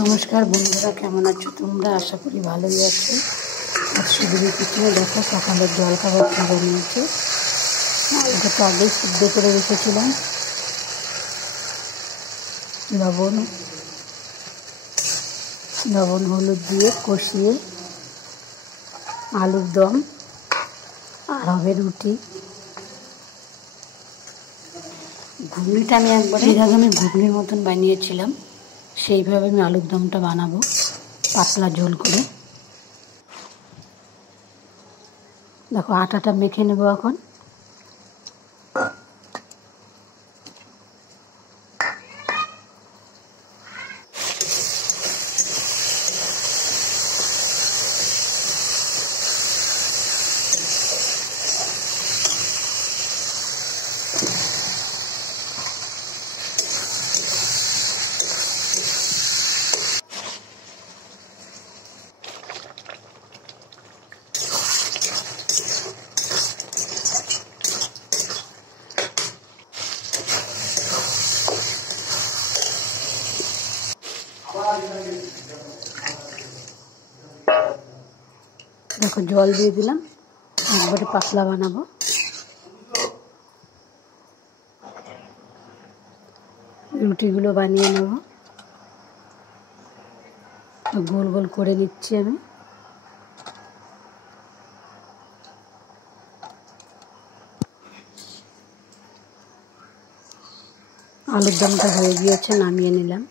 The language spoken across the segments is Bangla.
নমস্কার বন্ধুরা, কেমন আছো তোমরা? আশা করি ভালোই আছো। আজ সুবিধে পিছনে দেখো সকালের জলখাবার কি বানিয়েছে। এটা তো আগেই সিদ্ধ করে রেখেছিলাম। লবণ হলুদ দিয়ে কষিয়ে আলুর দম আর হবে রুটি। ঘুগনিটা আমি একবারে এর আগে ঘুগনির মতন বানিয়েছিলাম, সেইভাবে আমি আলুর দমটা বানাবো, পাতলা ঝোল করে। দেখো আটাটা মেখে নেব এখন। দেখো জল দিয়ে দিলাম, একবারে পাতলা বানাবো। রুটিগুলো বানিয়ে নেব, গোল গোল করে নিচ্ছি আমি। আলুর দমটা হয়ে গিয়েছে, নামিয়ে নিলাম।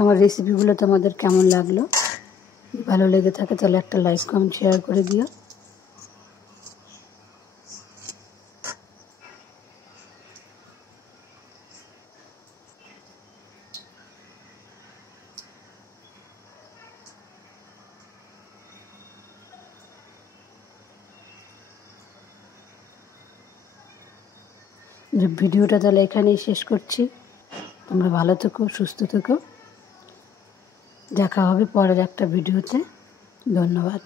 আমার রেসিপিগুলো তোমাদের কেমন লাগলো? ভালো লেগে থাকে তাহলে একটা লাইক কমেন্ট শেয়ার করে দিও। ভিডিওটা তাহলে এখানেই শেষ করছি। তোমরা ভালো থেকো, সুস্থ থেকো। দেখা হবে পরের একটা ভিডিওতে। ধন্যবাদ।